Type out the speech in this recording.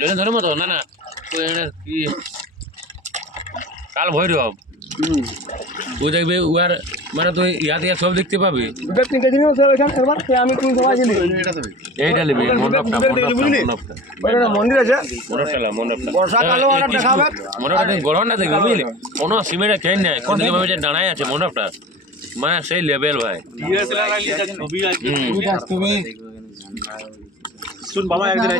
জলে ধরে মতো না না ওই একটা কি কাল ভৈরব ও দেখবে উয়ার মানে তুই ইয়াতে সব দেখতে পাবি এইটা নেবে মন্দির আছে মণ্ডপটা গড়ন না দেখবে বুঝলি কোনো সিমেন্টে খেয়ে নেয় কোন দিকে ভাবে যে দাঁড়ায় আছে মণ্ডপটা মানে সেই লেভেল ভাই শুন বাবা একদিন